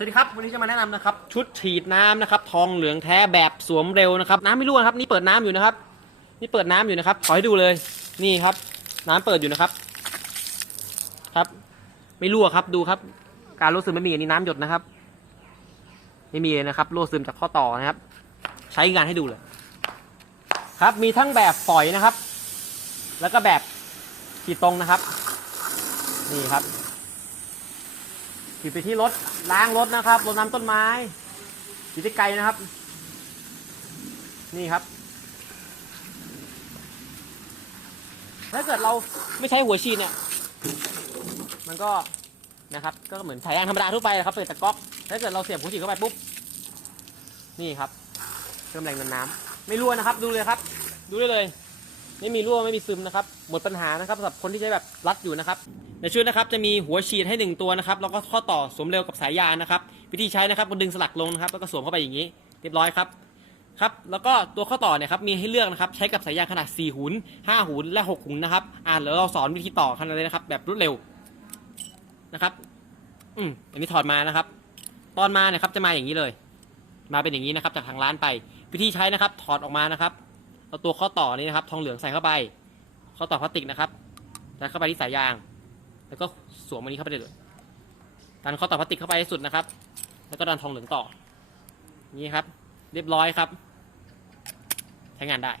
สวัสดีครับ วันนี้จะมาแนะนำนะครับ ชุดฉีดน้ำนะครับ ทองเหลืองแท้แบบสวมเร็วนะครับ น้ำไม่รั่วนะครับ นี่เปิดน้ำอยู่นะครับ นี่เปิดน้ำอยู่นะครับ ขอให้ดูเลย นี่ครับ น้ำเปิดอยู่นะครับ ครับ ไม่รั่วครับ ดูครับ การรั่วซึมไม่มีอันนี้น้ำหยดนะครับ ไม่มีเลยนะครับ รั่วซึมจากข้อต่อนะครับ ใช้งานให้ดูเลย ครับ มีทั้งแบบฝอยนะครับ แล้วก็แบบขีดตรงนะครับ นี่ครับ ขีดไปที่รถล้างรถนะครับรดน้ำต้นไม้ขีดที่ไกลนะครับ นี่ครับ ถ้าเกิดเราไม่ใช้หัวฉีดเนี่ย มันก็นะครับ ก็เหมือนสายยางธรรมดาทั่วไปนะครับเปิดตะก๊อกถ้าเกิดเราเสียบหัวฉีดเข้าไปปุ๊บนี่ครับเพิ่มแรงดันน้ำไม่รั่วนะครับ ดูเลยครับ ดูได้เลย ไม่มีรั่วไม่มีซึมนะครับหมดปัญหานะครับสำหรับคนที่ใช้แบบรัดอยู่นะครับ ในชุดนะครับจะมีหัวฉีดให้ 1 ตัวนะครับแล้วก็ข้อต่อสวมเร็วกับสายยางนะครับ วิธีใช้นะครับก็ดึงสลักลงนะครับแล้วก็สวมเข้าไปอย่างนี้ เรียบร้อยครับครับแล้วก็ตัวข้อต่อเนี่ยครับมีให้เลือกนะครับใช้กับสายยางขนาด 4 หุน5 หุนและ 6 หุนนะครับอ่านแล้วเราสอนวิธีต่อขนาดเลยนะครับ แบบรวดเร็วนะครับ อืมอันนี้ถอดมานะครับ ตอนมาเนี่ยครับจะมาอย่างนี้เลย มาเป็นอย่างนี้นะครับ จากทางร้านไป วิธีใช้นะครับ ถอดออกมานะครับ เอาตัวข้อต่อนี้นะครับ ทองเหลืองใส่เข้าไป ข้อต่อพลาสติกนะครับใส่เข้าไปที่สายยาง แล้วก็สวมอันนี้เข้าไปเลยดันข้อต่อพลาสติกเข้าไปให้สุดนะครับ แล้วก็ดันทองเหลืองต่อ นี่ครับ เรียบร้อยครับ ใช้งานได้